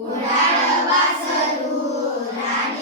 राणी आले राणी